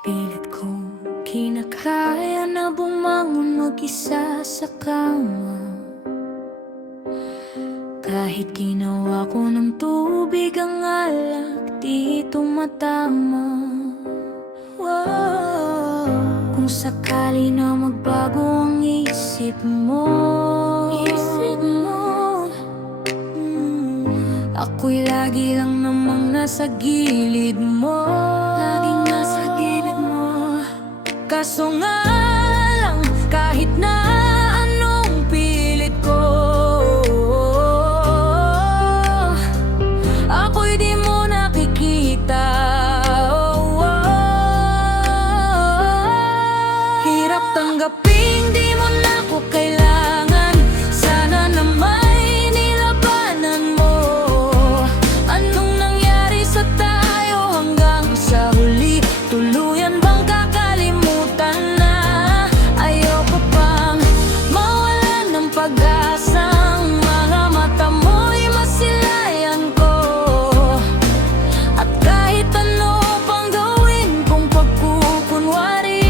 Pilit kong kinakaya na bumangon mag-isa sa kama. Kahit ginawa ko ng tubig ang alak, di tumatama. Kung sakali na magbago ang isip mo, ako'y lagi lang namang nasa gilid mo. Laging nasa gilid mo. Kaso nga lang, kahit na anong pilit ko, ako'y di mo nakikita. Hirap tanggaping di mo na ko kailangan. Sana na may nilabanan mo. Anong nangyari sa tayo hanggang sa huli? Tuluyan bang kakalimutan na? Ayoko pang mawalan ng pag-asang mga mata mo'y masilayan ko. At kahit ano pang gawin kong pagkukunwari,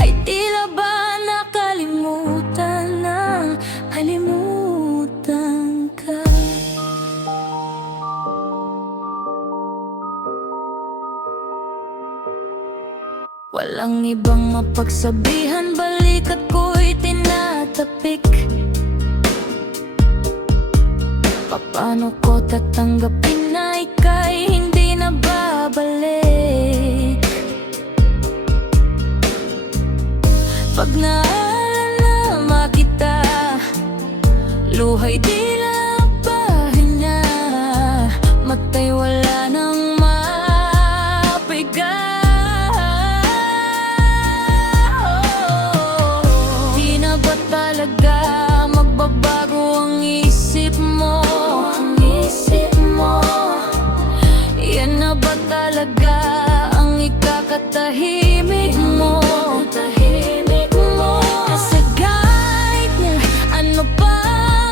ay tila ba nakalimutan na, kalimutan ka. Walang ibang mapagsabihan, balikat ko'y tinatapik. Paano ko tatanggapin na ika'y hindi na babalik? Pag naalala kita, luha'y tila pahinga, mata'y wala nang mapiga. Di na ba talaga magbabago ang isip mo? Yan na ba talaga ang ikakatahimik mo? Kasi kahit na ano pa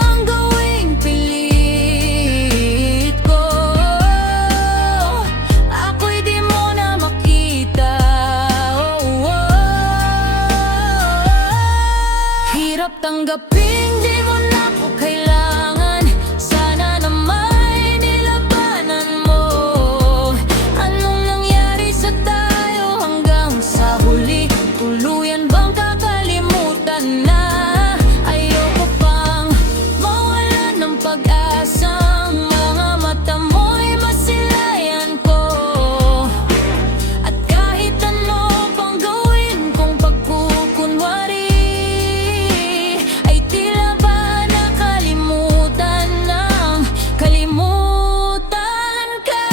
ang gawing pilit ko, ako'y di mo na makita. Hirap tanggapin di mo na ko kailangan. Sana na may nilabanan mo. Anong nangyari sa tayo hanggang sa huli? Tuluyan bang kakalimutan na? Ayoko pang mawalan ng pag-asang mga mata mo'y masilayan ko. At kahit ano pang gawin kong pagkukunwari, ay tila ba nakalimutan ng kalimutan ka.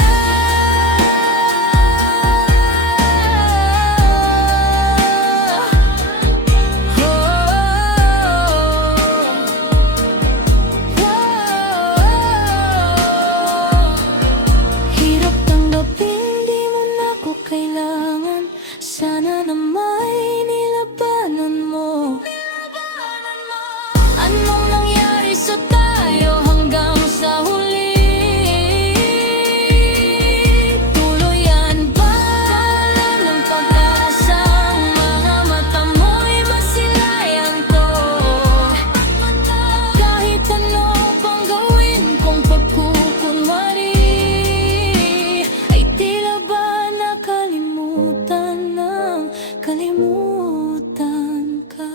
Hirap tanggapin di mo na ko kailangan. Sana na may nilabanan mo. Anong nangyari sa tayo hanggang sa huli? Tuluyan ba wala ng pag-asang mga mata mo'y masilayan ko? Kahit ano pang gawin kong pagkukunwari, ay tila ba nakalimutan ng kalimutan ka.